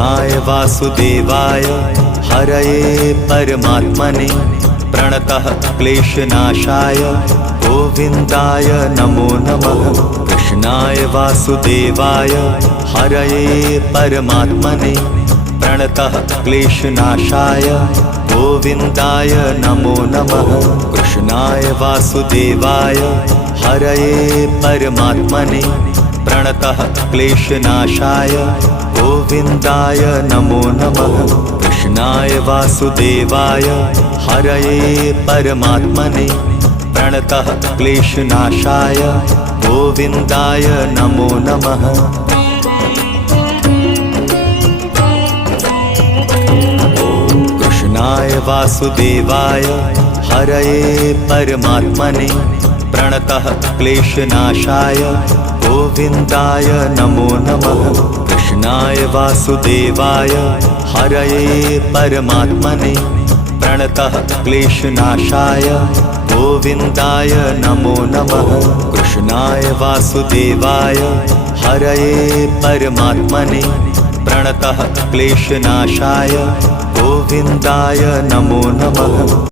वासुदेवाय हरये परमात्मने प्रणतः क्लेशनाशाय गोविन्दाय नमो नमः। कृष्णाय वासुदेवाय हरये परमात्मने प्रणतः क्लेशनाशाय गोविन्दाय नमो नमः। कृष्णाय वासुदेवाय हरये परमात्मने प्रणतः क्लेशनाशाय गोविन्दाय नमो नमः। कृष्णाय वासुदेवाय हरये परमात्मने प्रणतः क्लेशनाशाय गोविन्दाय नमो नमः। कृष्णाय वासुदेवाय हरये परमात्मने प्रणतः क्लेशनाशाय गोविन्दाय नमो नमः। कृष्णाय वासुदेवाय हरये परमात्मने प्रणतः क्लेशनाशाय गोविन्दाय नमो नमः। कृष्णाय वासुदेवाय हरये परमात्मने प्रणतः क्लेशनाशाय गोविन्दाय नमो नमः।